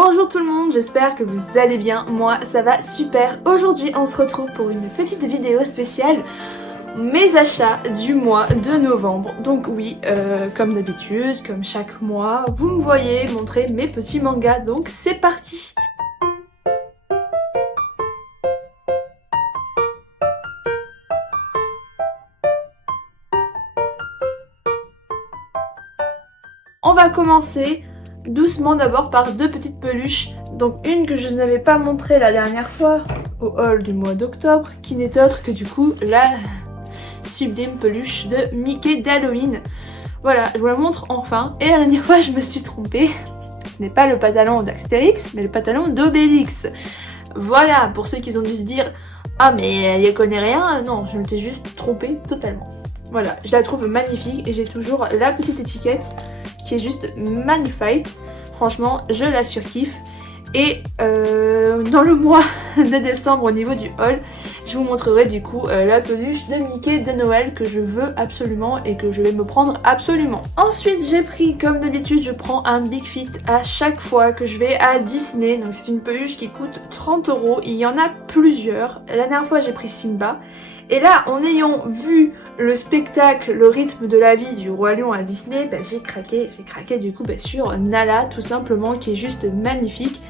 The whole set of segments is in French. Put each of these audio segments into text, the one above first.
Bonjour tout le monde, j'espère que vous allez bien, moi ça va super. Aujourd'hui on se retrouve pour une petite vidéo spéciale, mes achats du mois de novembre. Donc oui, comme d'habitude, comme chaque mois, vous me voyez montrer mes petits mangas, donc c'est parti. On va commencer doucement d'abord par deux petites peluches. Donc une que je n'avais pas montrée la dernière fois au haul du mois d'octobre, qui n'est autre que du coup la sublime peluche de Mickey d'Halloween. Voilà, je vous la montre enfin. Et la dernière fois je me suis trompée. Ce n'est pas le pantalon d'Astérix, mais le pantalon d'Obélix. Voilà, pour ceux qui ont dû se dire « Ah mais elle y connaît rien », non, je m'étais juste trompée totalement. Voilà, je la trouve magnifique et j'ai toujours la petite étiquette qui est juste magnifique. Franchement, je la surkiffe. Et dans le mois de décembre, au niveau du haul, je vous montrerai du coup la peluche de Mickey de Noël que je veux absolument et que je vais me prendre absolument. Ensuite, j'ai pris, comme d'habitude, je prends un Big Fit à chaque fois que je vais à Disney. Donc c'est une peluche qui coûte 30 €. Il y en a plusieurs. La dernière fois, j'ai pris Simba. Et là, en ayant vu le spectacle, le rythme de la vie du Roi Lion à Disney, j'ai craqué du coup sur Nala tout simplement, qui est juste magnifique.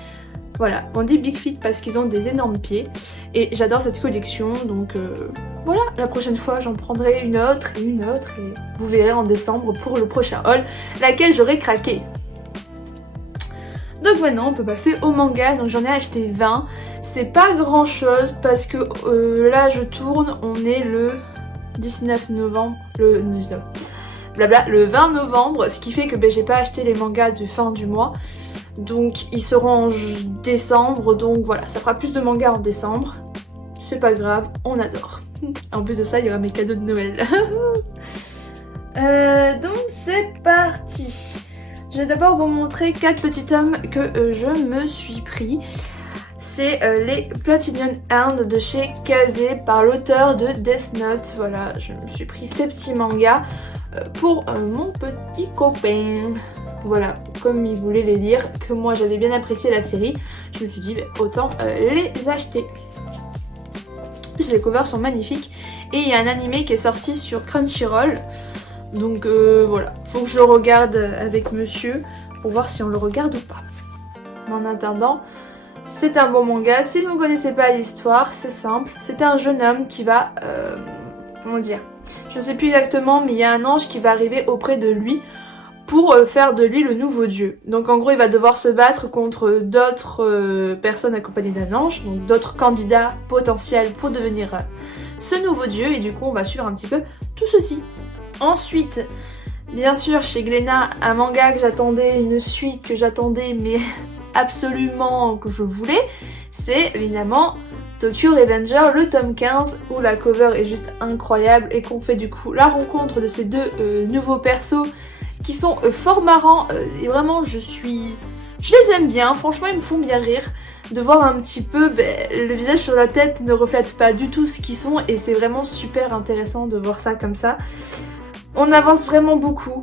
Voilà, on dit Big Fit parce qu'ils ont des énormes pieds et j'adore cette collection, donc voilà, la prochaine fois j'en prendrai une autre et vous verrez en décembre pour le prochain haul laquelle j'aurai craqué. Donc maintenant on peut passer au manga, donc j'en ai acheté 20, c'est pas grand chose parce que là je tourne, on est le 19 novembre, le 20 novembre, ce qui fait que j'ai pas acheté les mangas de fin du mois, donc ils seront en décembre, donc voilà, ça fera plus de mangas en décembre, c'est pas grave, on adore. En plus de ça il y aura mes cadeaux de Noël. Donc c'est parti. Je vais d'abord vous montrer 4 petits tomes que je me suis pris. C'est les Platinum Hand de chez Kazé par l'auteur de Death Note. Voilà, je me suis pris ces petits mangas pour mon petit copain. Voilà, comme il voulait les lire, que moi j'avais bien apprécié la série, je me suis dit autant les acheter. En plus les covers sont magnifiques et il y a un animé qui est sorti sur Crunchyroll. Donc voilà, faut que je le regarde avec monsieur pour voir si on le regarde ou pas. Mais en attendant, c'est un bon manga. Si vous ne connaissez pas l'histoire, c'est simple. C'est un jeune homme qui va... comment dire, je sais plus exactement, mais il y a un ange qui va arriver auprès de lui pour faire de lui le nouveau dieu. Donc en gros, il va devoir se battre contre d'autres personnes accompagnées d'un ange, donc d'autres candidats potentiels pour devenir ce nouveau dieu. Et du coup, on va suivre un petit peu tout ceci. Ensuite, bien sûr, chez Glénat, un manga que j'attendais, une suite que j'attendais, mais absolument que je voulais, c'est évidemment Tokyo Revenger, le tome 15, où la cover est juste incroyable et qu'on fait du coup la rencontre de ces deux nouveaux persos qui sont fort marrants et vraiment je les aime bien, franchement ils me font bien rire. De voir un petit peu, le visage sur la tête ne reflète pas du tout ce qu'ils sont et c'est vraiment super intéressant de voir ça comme ça. On avance vraiment beaucoup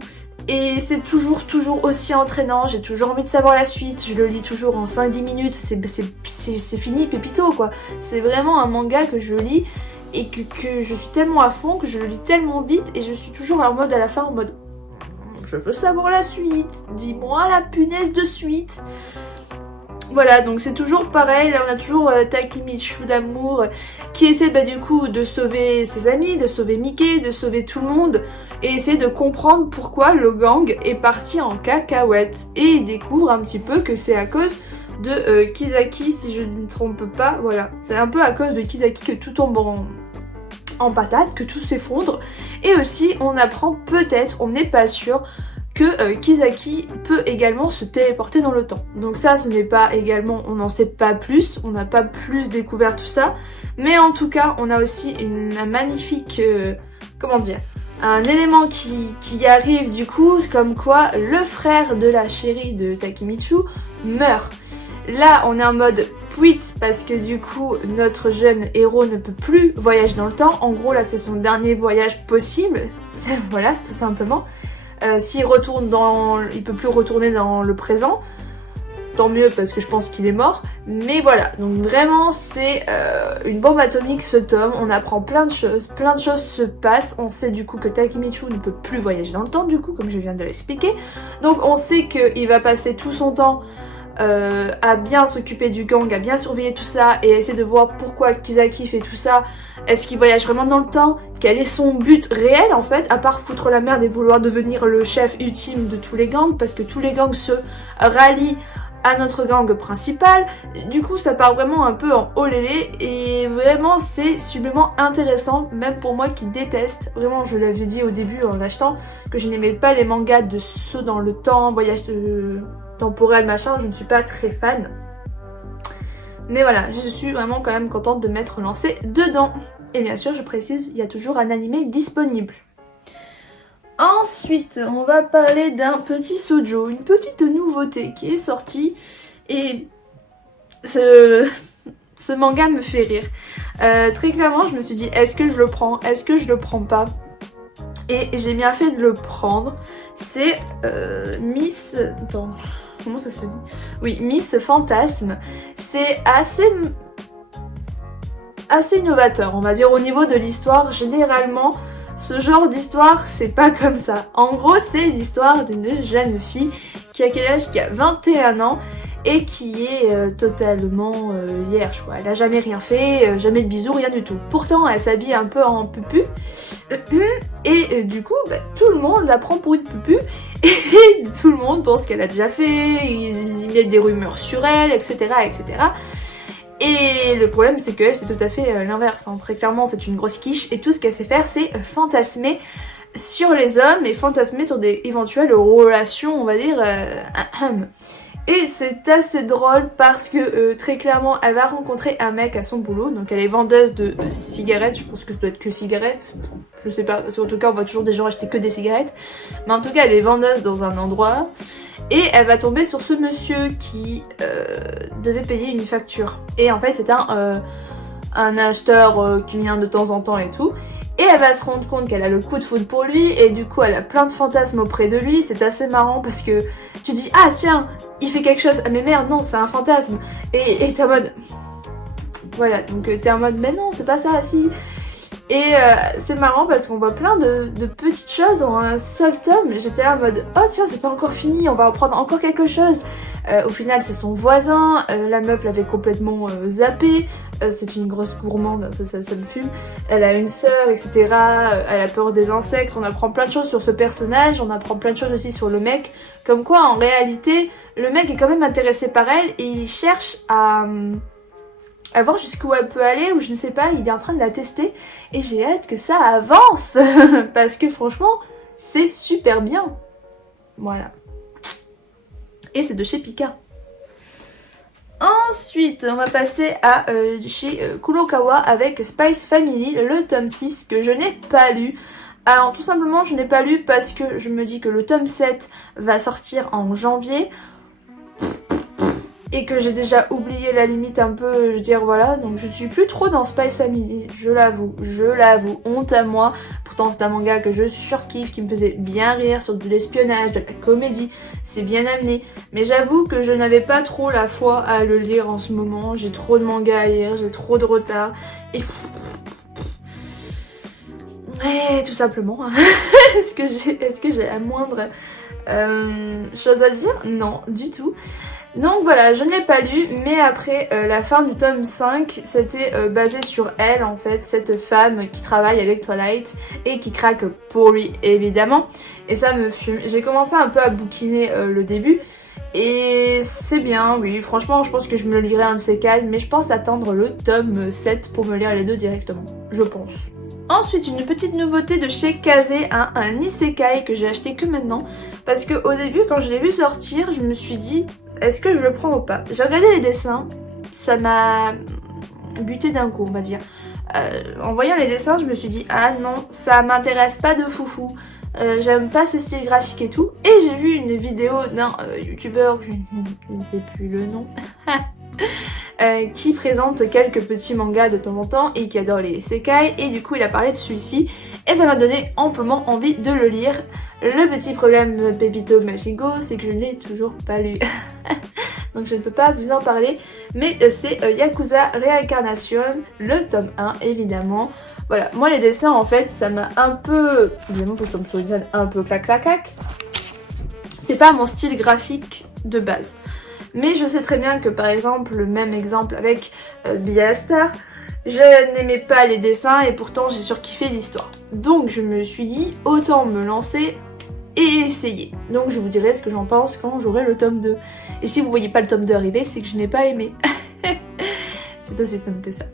et c'est toujours aussi entraînant, j'ai toujours envie de savoir la suite, je le lis toujours en 5-10 minutes, c'est fini pépito quoi. C'est vraiment un manga que je lis et que je suis tellement à fond, que je le lis tellement vite et je suis toujours en mode à la fin en mode je veux savoir la suite, dis-moi la punaise de suite. Voilà, donc c'est toujours pareil, là on a toujours Takemichi d'amour qui essaie du coup de sauver ses amis, de sauver Mickey, de sauver tout le monde et essaie de comprendre pourquoi le gang est parti en cacahuète. Et il découvre un petit peu que c'est à cause de Kisaki, si je ne me trompe pas, voilà. C'est un peu à cause de Kisaki que tout tombe en patate, que tout s'effondre. Et aussi on apprend peut-être, on n'est pas sûr, que Kisaki peut également se téléporter dans le temps. Donc ça, ce n'est pas également, on n'en sait pas plus, on n'a pas plus découvert tout ça, mais en tout cas, on a aussi un magnifique, comment dire, un élément qui arrive du coup, comme quoi le frère de la chérie de Takemichi meurt. Là, on est en mode puit parce que du coup, notre jeune héros ne peut plus voyager dans le temps. En gros, là, c'est son dernier voyage possible, voilà, tout simplement. S'il retourne il peut plus retourner dans le présent. tant mieux parce que je pense qu'il est mort. Mais voilà, donc vraiment c'est une bombe atomique ce tome, on apprend plein de choses se passent. On sait du coup que Takemichi ne peut plus voyager dans le temps du coup, comme je viens de l'expliquer. Donc on sait qu'il va passer tout son temps à bien s'occuper du gang, à bien surveiller tout ça et essayer de voir pourquoi Kisaki fait tout ça. Est-ce qu'il voyage vraiment dans le temps? Quel est son but réel en fait, à part foutre la merde et vouloir devenir le chef ultime de tous les gangs, parce que tous les gangs se rallient à notre gang principal. Du coup ça part vraiment un peu en olélé et vraiment c'est sublimement intéressant, même pour moi qui déteste, vraiment je l'avais dit au début en achetant que je n'aimais pas les mangas de saut dans le temps, voyage temporel machin, je ne suis pas très fan. Mais voilà, je suis vraiment quand même contente de m'être lancée dedans. Et bien sûr je précise, il y a toujours un animé disponible. Ensuite, on va parler d'un petit shoujo, une petite nouveauté qui est sortie et ce manga me fait rire. Très clairement, je me suis dit, est-ce que je le prends? Est-ce que je le prends pas? Et j'ai bien fait de le prendre. C'est Miss... Attends, comment ça se dit? Oui, Miss Fantasme. C'est assez innovateur, on va dire, au niveau de l'histoire. Généralement, ce genre d'histoire, c'est pas comme ça. En gros, c'est l'histoire d'une jeune fille qui a quel âge? Qui a 21 ans et qui est totalement vierge, quoi. Elle a jamais rien fait, jamais de bisous, rien du tout. Pourtant, elle s'habille un peu en pupu. Et du coup, bah, tout le monde la prend pour une pupu. Et tout le monde pense qu'elle a déjà fait, ils mettent des rumeurs sur elle, etc. etc. Et le problème c'est qu'elle c'est tout à fait l'inverse, hein. Très clairement c'est une grosse quiche et tout ce qu'elle sait faire c'est fantasmer sur les hommes et fantasmer sur des éventuelles relations on va dire et c'est assez drôle parce que très clairement elle va rencontrer un mec à son boulot, donc elle est vendeuse de cigarettes, je pense que ça doit être que cigarettes, je sais pas, parce qu'en tout cas on voit toujours des gens acheter que des cigarettes, mais en tout cas elle est vendeuse dans un endroit. Et elle va tomber sur ce monsieur qui devait payer une facture. Et en fait c'est un acheteur qui vient de temps en temps et tout. Et elle va se rendre compte qu'elle a le coup de foudre pour lui. Et du coup elle a plein de fantasmes auprès de lui. C'est assez marrant parce que tu dis ah tiens il fait quelque chose. Ah mais merde non c'est un fantasme. Et t'es en mode... Voilà donc t'es en mode mais non c'est pas ça si... Et c'est marrant parce qu'on voit plein de petites choses en un seul tome. J'étais là en mode oh tiens c'est pas encore fini, on va en prendre encore quelque chose. Au final c'est son voisin, la meuf l'avait complètement zappé. C'est une grosse gourmande, ça me fume. Elle a une sœur etc. Elle a peur des insectes. On apprend plein de choses sur ce personnage, on apprend plein de choses aussi sur le mec. Comme quoi en réalité le mec est quand même intéressé par elle et il cherche à voir jusqu'où elle peut aller, ou je ne sais pas, il est en train de la tester et j'ai hâte que ça avance parce que franchement c'est super bien. Voilà. Et c'est de chez Pika. Ensuite on va passer à chez Kurokawa avec Spice Family, le tome 6 que je n'ai pas lu. Alors tout simplement je n'ai pas lu parce que je me dis que le tome 7 va sortir en janvier. Et que j'ai déjà oublié la limite un peu, je veux dire voilà, donc je suis plus trop dans Spice Family, je l'avoue, honte à moi. Pourtant c'est un manga que je surkiffe, qui me faisait bien rire, sur de l'espionnage, de la comédie, c'est bien amené. Mais j'avoue que je n'avais pas trop la foi à le lire en ce moment, j'ai trop de mangas à lire, j'ai trop de retard, et tout simplement, est-ce que j'ai la moindre chose à dire? Non, du tout. Donc voilà, je ne l'ai pas lu, mais après la fin du tome 5, c'était basé sur elle en fait, cette femme qui travaille avec Twilight et qui craque pour lui évidemment. Et ça me fume. J'ai commencé un peu à bouquiner le début et c'est bien, oui, franchement je pense que je me le lirai un de ces quatre, mais je pense attendre le tome 7 pour me lire les deux directement, je pense. Ensuite, une petite nouveauté de chez Kaze, un isekai que j'ai acheté que maintenant. Parce que au début, quand je l'ai vu sortir, je me suis dit, est-ce que je le prends ou pas? J'ai regardé les dessins, ça m'a buté d'un coup, on va dire. En voyant les dessins, je me suis dit, ah non, ça m'intéresse pas de foufou. J'aime pas ce style graphique et tout. Et j'ai vu une vidéo d'un youtubeur, je ne sais plus le nom, qui présente quelques petits mangas de temps en temps et qui adore les isekai, et du coup il a parlé de celui-ci et ça m'a donné amplement envie de le lire. Le petit problème Pépito Machigo, c'est que je ne l'ai toujours pas lu. donc je ne peux pas vous en parler. Mais c'est Yakuza Reincarnation, le tome 1 évidemment. Voilà, moi les dessins en fait ça m'a un peu, évidemment faut que je me souvienne un peu clac. C'est pas mon style graphique de base. Mais je sais très bien que par exemple, le même exemple avec Beastar, je n'aimais pas les dessins et pourtant j'ai surkiffé l'histoire. Donc je me suis dit autant me lancer et essayer. Donc je vous dirai ce que j'en pense quand j'aurai le tome 2. Et si vous voyez pas le tome 2 arriver, c'est que je n'ai pas aimé. C'est aussi simple que ça.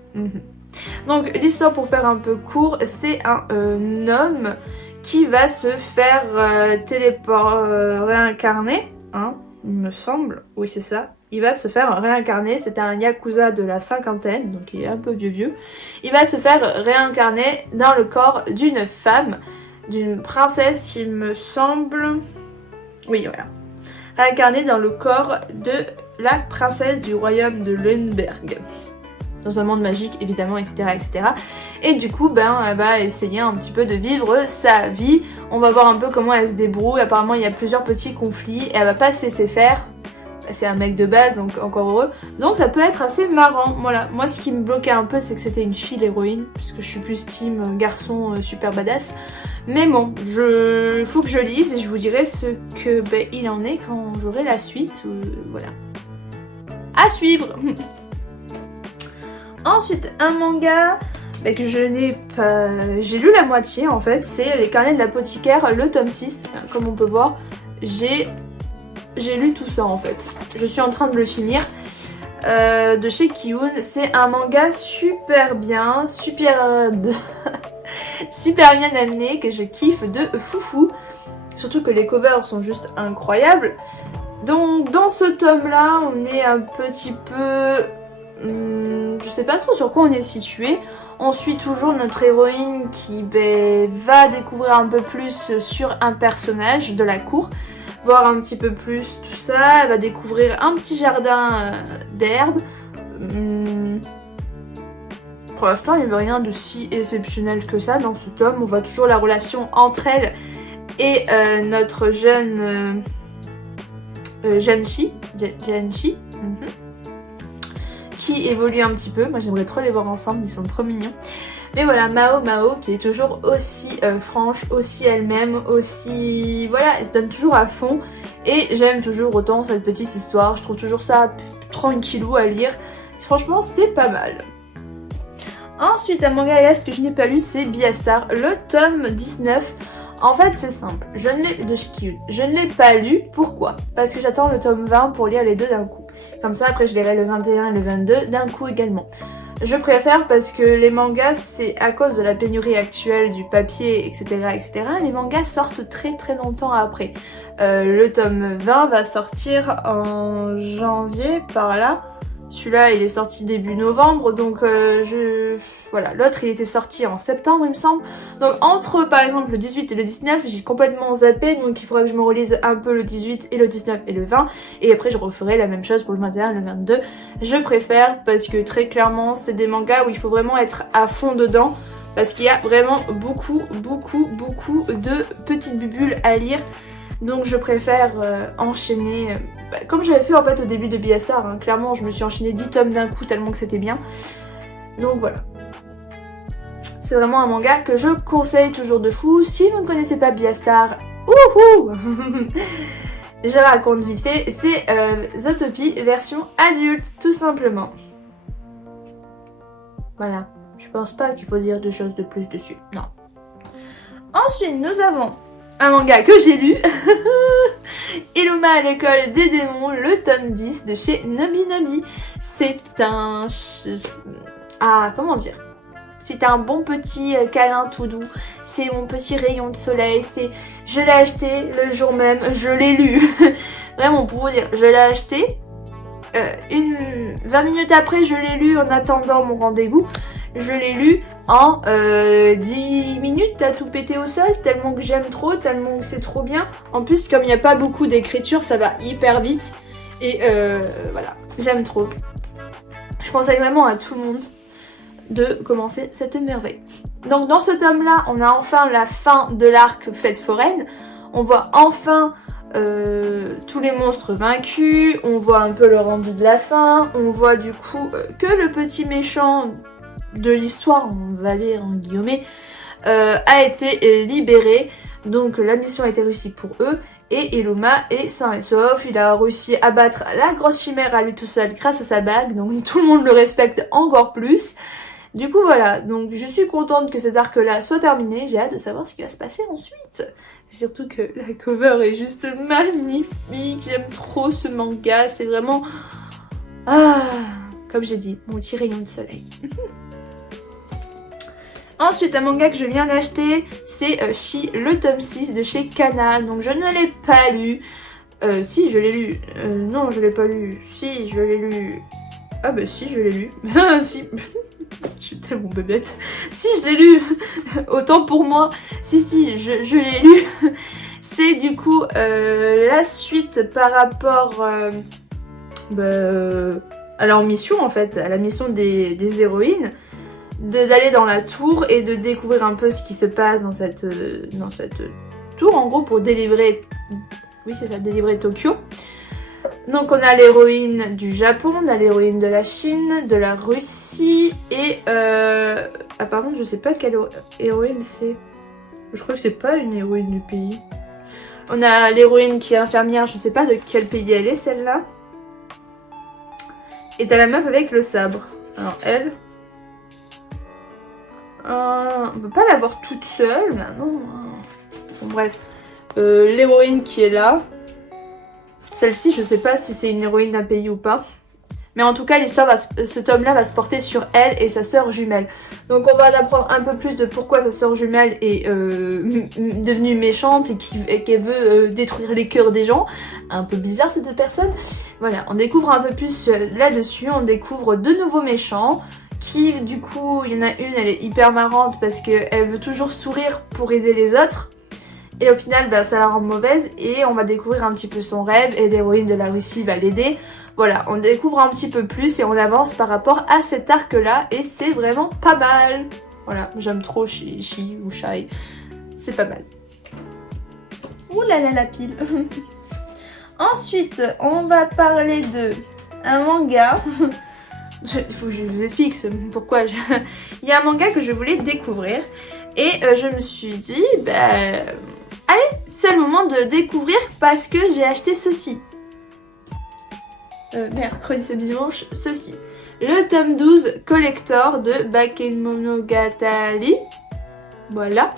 Donc l'histoire, pour faire un peu court, c'est un homme qui va se faire réincarner, hein, il me semble, oui c'est ça. Il va se faire réincarner, c'est un yakuza de la cinquantaine, donc il est un peu vieux. Il va se faire réincarner dans le corps d'une femme, d'une princesse, il me semble. Oui, voilà. Réincarné dans le corps de la princesse du royaume de Lundberg. Dans un monde magique, évidemment, etc. Et du coup, elle va essayer un petit peu de vivre sa vie. On va voir un peu comment elle se débrouille. Apparemment, il y a plusieurs petits conflits et elle va pas se laisser faire. C'est un mec de base, donc encore heureux. Donc ça peut être assez marrant. Voilà, moi ce qui me bloquait un peu, c'est que c'était une fille l'héroïne, puisque je suis plus team garçon super badass. Mais bon, faut que je lise et je vous dirai ce que il en est quand j'aurai la suite. Voilà. À suivre. Ensuite, un manga que je n'ai pas... J'ai lu la moitié en fait, c'est Les Carnets de l'apothicaire, le tome 6. Comme on peut voir, j'ai lu tout ça en fait. Je suis en train de le finir. De chez Kiun. C'est un manga super bien, super bien amené, que je kiffe de foufou. Surtout que les covers sont juste incroyables. Donc dans ce tome là, on est un petit peu... je sais pas trop sur quoi on est situé. On suit toujours notre héroïne qui va découvrir un peu plus sur un personnage de la cour. Voir un petit peu plus tout ça. Elle va découvrir un petit jardin d'herbes. Pour l'instant, il n'y avait rien de si exceptionnel que ça dans ce tome. On voit toujours la relation entre elle et notre jeune Janshi. Qui évolue un petit peu. Moi, j'aimerais trop les voir ensemble. Ils sont trop mignons. Mais voilà, Mao qui est toujours aussi franche, aussi elle-même, aussi... Voilà, elle se donne toujours à fond. Et j'aime toujours autant cette petite histoire. Je trouve toujours ça tranquillou à lire. Franchement, c'est pas mal. Ensuite, un manga hélas que je n'ai pas lu, c'est Beastar, le tome 19. En fait, c'est simple. Je ne l'ai pas lu. Pourquoi? Parce que j'attends le tome 20 pour lire les deux d'un coup. Comme ça, après, je lirai le 21 et le 22 d'un coup également. Je préfère parce que les mangas, c'est à cause de la pénurie actuelle du papier, etc. Les mangas sortent très longtemps après. Le tome 20 va sortir en janvier, par là. Celui-là, il est sorti début novembre, donc voilà. L'autre, il était sorti en septembre, il me semble. Donc entre, par exemple, le 18 et le 19, j'ai complètement zappé, donc il faudra que je me relise un peu le 18 et le 19 et le 20. Et après, je referai la même chose pour le 21 et le 22. Je préfère parce que très clairement, c'est des mangas où il faut vraiment être à fond dedans. Parce qu'il y a vraiment beaucoup de petites bubules à lire. Donc je préfère enchaîner, comme j'avais fait en fait au début de Beastar, hein. Clairement je me suis enchaîné 10 tomes d'un coup tellement que c'était bien. Donc voilà. C'est vraiment un manga que je conseille toujours de fou. Si vous ne connaissez pas Beastar, wouhou je raconte vite fait, c'est Zootopie version adulte, tout simplement. Voilà, je pense pas qu'il faut dire de choses de plus dessus, non. Ensuite nous avons... un manga que j'ai lu, Illuma à l'école des démons, le tome 10 de chez Nobi. C'est un... comment dire? C'est un bon petit câlin tout doux. C'est mon petit rayon de soleil. Je l'ai acheté le jour même, je l'ai lu. Vraiment, pour vous dire, je l'ai acheté. 20 minutes après, je l'ai lu en attendant mon rendez-vous. Je l'ai lu en 10 minutes à tout péter au sol, tellement que j'aime trop, tellement que c'est trop bien. En plus, comme il n'y a pas beaucoup d'écriture, ça va hyper vite. Et voilà, j'aime trop. Je conseille vraiment à tout le monde de commencer cette merveille. Donc dans ce tome-là, on a enfin la fin de l'arc Fête foraine. On voit enfin tous les monstres vaincus, on voit un peu le rendu de la fin, on voit du coup que le petit méchant de l'histoire, on va dire en guillemets, a été libéré. Donc la mission a été réussie pour eux et Illuma est sain et sauf. Il a réussi à battre la grosse chimère à lui tout seul grâce à sa bague, donc tout le monde le respecte encore plus. Du coup voilà, donc je suis contente que cet arc là soit terminé, j'ai hâte de savoir ce qui va se passer ensuite. Surtout que la cover est juste magnifique, j'aime trop ce manga, c'est vraiment... Ah, comme j'ai dit, mon petit rayon de soleil. Ensuite, un manga que je viens d'acheter, c'est Shi, le tome 6 de chez Kana. Donc je ne l'ai pas lu. Si, je l'ai lu. Non, je l'ai pas lu. Si, je l'ai lu. Ah bah si, je l'ai lu. Si. Je suis tellement bébête. Si, je l'ai lu. Autant pour moi. Si, je l'ai lu. C'est du coup la suite par rapport à leur mission en fait, à la mission des héroïnes. D'aller dans la tour et de découvrir un peu ce qui se passe dans cette tour, en gros pour délivrer, oui c'est ça, délivrer Tokyo. Donc on a l'héroïne du Japon, on a l'héroïne de la Chine, de la Russie et ah par contre je sais pas quelle héroïne c'est, je crois que c'est pas une héroïne du pays. On a l'héroïne qui est infirmière, je sais pas de quel pays elle est celle-là. Et t'as la meuf avec le sabre, alors elle... on peut pas l'avoir toute seule, mais non. Bon, bref. L'héroïne qui est là. Celle-ci, je sais pas si c'est une héroïne d'un pays ou pas. Mais en tout cas, l'histoire, ce tome-là va se porter sur elle et sa sœur jumelle. Donc on va en apprendre un peu plus de pourquoi sa sœur jumelle est devenue méchante et qu'elle veut détruire les cœurs des gens. Un peu bizarre ces deux personnes. Voilà, on découvre un peu plus là-dessus. On découvre de nouveaux méchants. Qui du coup, il y en a une, elle est hyper marrante parce qu'elle veut toujours sourire pour aider les autres. Et au final, bah, ça la rend mauvaise et on va découvrir un petit peu son rêve et l'héroïne de la Russie va l'aider. Voilà, on découvre un petit peu plus et on avance par rapport à cet arc-là et c'est vraiment pas mal. Voilà, j'aime trop Shi ou Shai, c'est pas mal. Ouh là là la pile. Ensuite, on va parler de un manga... Il faut que je vous explique pourquoi. Il y a un manga que je voulais découvrir et je me suis dit, bah, allez, c'est le moment de découvrir parce que j'ai acheté ceci. Mercredi, c'est dimanche, ceci. Le tome 12 collector de Bakemonogatari. Voilà.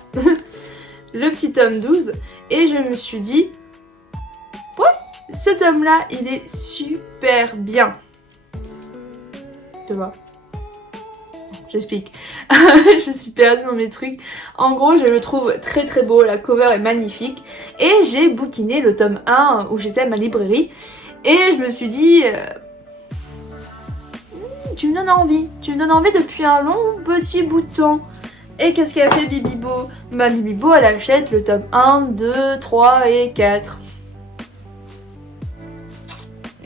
Le petit tome 12. Et je me suis dit, ouais, ce tome-là, il est super bien. Tu vois, j'explique. Je suis perdue dans mes trucs. En gros, je le trouve très très beau. La cover est magnifique. Et j'ai bouquiné le tome 1 où j'étais à ma librairie. Et je me suis dit... tu me donnes envie. Tu me donnes envie depuis un long petit bout de temps. Et qu'est-ce qu'elle a fait Bibibo? Bah Bibibo, elle achète le tome 1, 2, 3 et 4.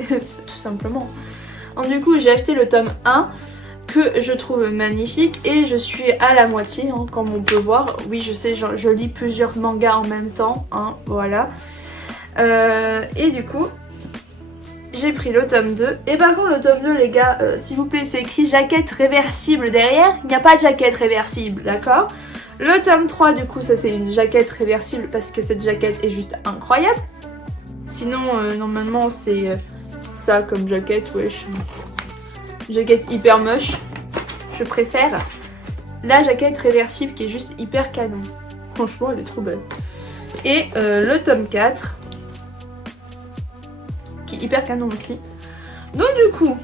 Tout simplement. Donc, du coup j'ai acheté le tome 1 que je trouve magnifique et je suis à la moitié hein, comme on peut voir. Oui je sais, je lis plusieurs mangas en même temps, hein, voilà. Et du coup j'ai pris le tome 2. Et par contre le tome 2 les gars, s'il vous plaît, c'est écrit jaquette réversible derrière. Il n'y a pas de jaquette réversible, d'accord? Le tome 3 du coup ça c'est une jaquette réversible parce que cette jaquette est juste incroyable. Sinon normalement c'est... ça comme jaquette, wesh. Jaquette hyper moche. Je préfère la jaquette réversible qui est juste hyper canon. Franchement, elle est trop belle. Et le tome 4 qui est hyper canon aussi. Donc du coup,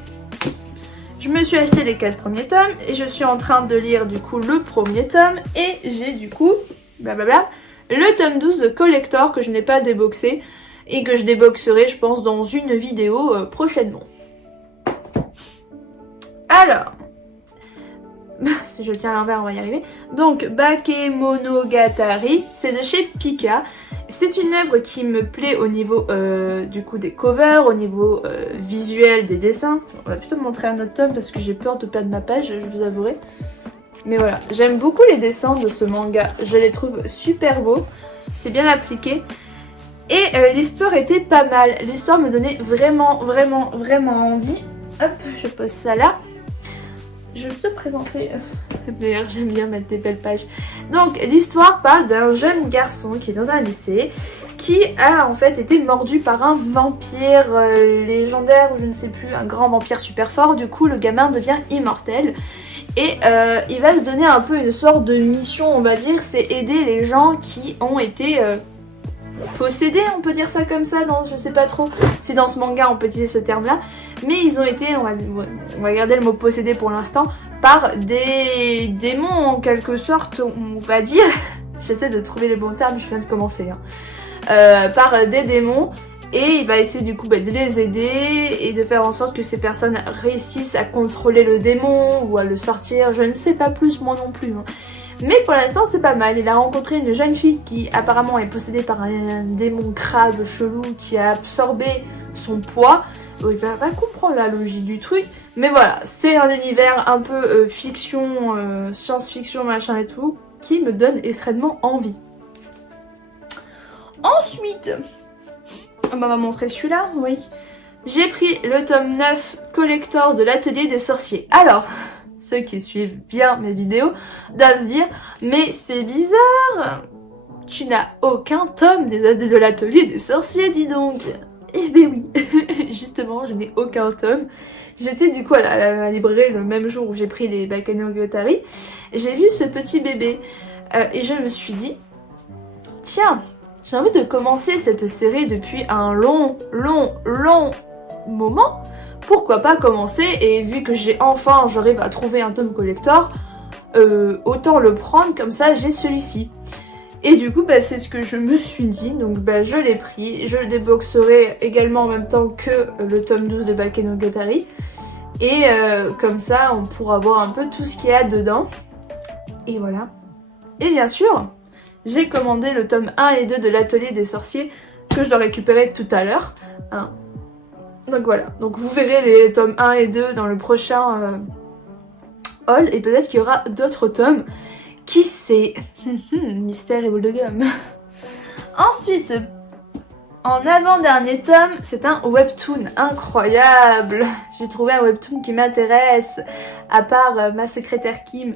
je me suis acheté les 4 premiers tomes et je suis en train de lire du coup le premier tome et j'ai du coup, blablabla, le tome 12 de collector que je n'ai pas déboxé. Et que je déboxerai, je pense, dans une vidéo prochainement. Alors, si je tiens à l'envers, on va y arriver. Donc, Bakemonogatari, c'est de chez Pika. C'est une œuvre qui me plaît au niveau du coup des covers, au niveau visuel des dessins. On va plutôt montrer un autre tome parce que j'ai peur de perdre ma page, je vous avouerai. Mais voilà, j'aime beaucoup les dessins de ce manga. Je les trouve super beaux. C'est bien appliqué. Et l'histoire était pas mal. L'histoire me donnait vraiment envie. Hop, je pose ça là. Je vais te présenter. D'ailleurs, j'aime bien mettre des belles pages. Donc, l'histoire parle d'un jeune garçon qui est dans un lycée, qui a en fait été mordu par un vampire légendaire, ou je ne sais plus, un grand vampire super fort. Du coup, le gamin devient immortel. Et il va se donner un peu une sorte de mission, on va dire, c'est aider les gens qui ont été possédés, on peut dire ça comme ça, dans, je sais pas trop si dans ce manga on peut utiliser ce terme là, mais ils ont été, on va garder le mot possédé pour l'instant, par des démons en quelque sorte, on va dire, j'essaie de trouver les bons termes, je viens de commencer, hein. Par des démons, et il va essayer du coup de les aider et de faire en sorte que ces personnes réussissent à contrôler le démon ou à le sortir, je ne sais pas plus moi non plus, hein. Mais pour l'instant c'est pas mal, il a rencontré une jeune fille qui apparemment est possédée par un démon crabe chelou qui a absorbé son poids. Bon, il va pas comprendre la logique du truc, mais voilà, c'est un univers un peu fiction, science-fiction machin et tout, qui me donne extrêmement envie. Ensuite, on va montrer celui-là, oui. J'ai pris le tome 9 collector de l'atelier des sorciers. Alors, ceux qui suivent bien mes vidéos doivent se dire mais c'est bizarre, tu n'as aucun tome de l'atelier des sorciers, dis donc. Eh ben oui, justement je n'ai aucun tome. J'étais du coup à la librairie le même jour où j'ai pris les Bakemonogatari, j'ai vu ce petit bébé et je me suis dit tiens, j'ai envie de commencer cette série depuis un long moment. Pourquoi pas commencer, et vu que j'arrive à trouver un tome collector, autant le prendre, comme ça j'ai celui-ci. Et du coup c'est ce que je me suis dit, donc je l'ai pris, je le déboxerai également en même temps que le tome 12 de Bakemonogatari. Et comme ça on pourra voir un peu tout ce qu'il y a dedans. Et voilà. Et bien sûr, j'ai commandé le tome 1 et 2 de l'atelier des sorciers, que je dois récupérer tout à l'heure, hein. Donc voilà, donc vous verrez les tomes 1 et 2 dans le prochain haul, et peut-être qu'il y aura d'autres tomes, qui sait. Mystère et boule de gomme. Ensuite, en avant-dernier tome, c'est un webtoon incroyable. J'ai trouvé un webtoon qui m'intéresse, à part ma secrétaire Kim.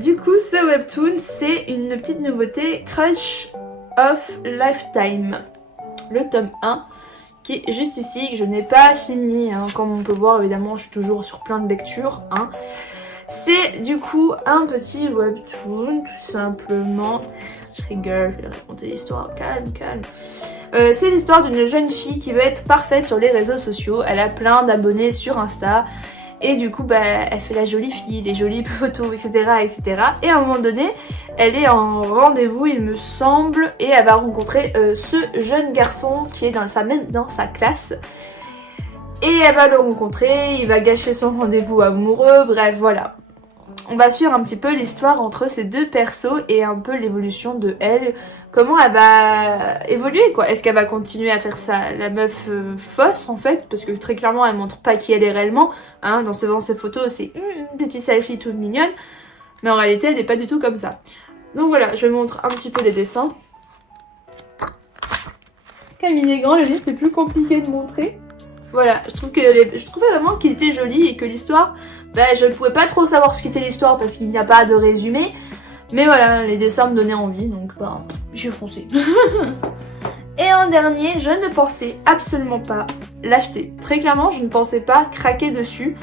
Du coup, ce webtoon, c'est une petite nouveauté, Crush of Lifetime. Le tome 1. Qui est juste ici, que je n'ai pas fini, hein. Comme on peut voir, évidemment, je suis toujours sur plein de lectures, hein. C'est du coup un petit webtoon, tout simplement. Je rigole, je vais raconter l'histoire, calme. C'est l'histoire d'une jeune fille qui veut être parfaite sur les réseaux sociaux. Elle a plein d'abonnés sur Insta. Et du coup, elle fait la jolie fille, les jolies photos, etc. Et à un moment donné, elle est en rendez-vous, il me semble, et elle va rencontrer ce jeune garçon qui est dans sa classe. Et elle va le rencontrer, il va gâcher son rendez-vous amoureux, bref, voilà. On va suivre un petit peu l'histoire entre ces deux persos et un peu l'évolution de elle. Comment elle va évoluer, quoi. Est-ce qu'elle va continuer à faire ça, la meuf fausse, en fait, parce que très clairement, elle montre pas qui elle est réellement, hein. Dans ses photos, c'est une petite selfie toute mignonne, mais en réalité, elle n'est pas du tout comme ça. Donc voilà, je vais vous montrer un petit peu les dessins. Comme il est grand, le livre, c'est plus compliqué de montrer. Voilà, je trouvais vraiment qu'il était joli et que l'histoire, je ne pouvais pas trop savoir ce qu'était l'histoire parce qu'il n'y a pas de résumé. Mais voilà, les dessins me donnaient envie, donc j'ai foncé. Et en dernier, je ne pensais absolument pas l'acheter. Très clairement, je ne pensais pas craquer dessus.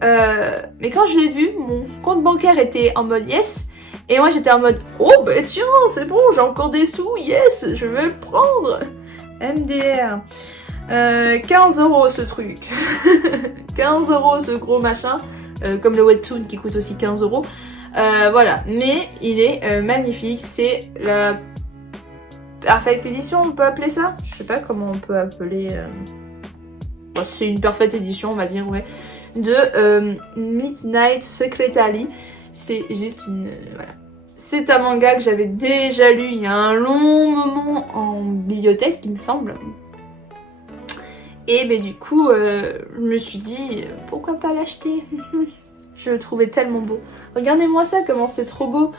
Mais quand je l'ai vu, mon compte bancaire était en mode yes. Et moi j'étais en mode oh tiens, c'est bon, j'ai encore des sous, yes, je vais le prendre. MDR. 15 € ce truc. 15 € ce gros machin. Comme le webtoon qui coûte aussi 15 €. Voilà, mais il est magnifique. C'est la perfect édition, on peut appeler ça. Je sais pas comment on peut appeler. C'est une perfect édition, on va dire, ouais. De Midnight Secretary. C'est juste une. Voilà. C'est un manga que j'avais déjà lu il y a un long moment en bibliothèque, il me semble. Et du coup, je me suis dit, pourquoi pas l'acheter. Je le trouvais tellement beau. Regardez-moi ça, comment c'est trop beau.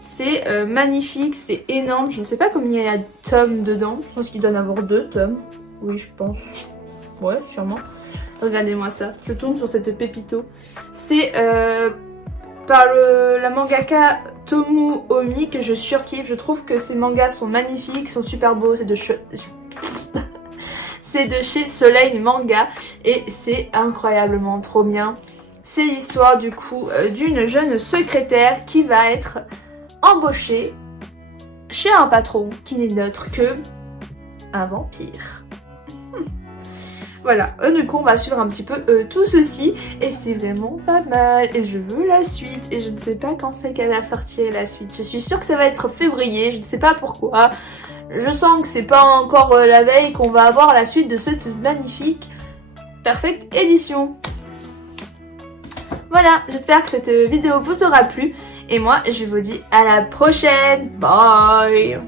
C'est magnifique, c'est énorme. Je ne sais pas combien il y a de tomes dedans. Je pense qu'il doit en avoir 2 tomes. Oui, je pense. Ouais, sûrement. Regardez-moi ça. Je tourne sur cette pépito. C'est par la mangaka Tomu Omi que je surkiffe. Je trouve que ces mangas sont magnifiques, sont super beaux. C'est de c'est de chez Soleil Manga et c'est incroyablement trop bien. C'est l'histoire du coup d'une jeune secrétaire qui va être embauchée chez un patron qui n'est autre que un vampire. Voilà, du coup on va suivre un petit peu tout ceci et c'est vraiment pas mal et je veux la suite et je ne sais pas quand c'est qu'elle va sortir la suite. Je suis sûre que ça va être février, je ne sais pas pourquoi. Je sens que c'est pas encore la veille qu'on va avoir la suite de cette magnifique Perfect édition. Voilà, j'espère que cette vidéo vous aura plu et moi je vous dis à la prochaine. Bye.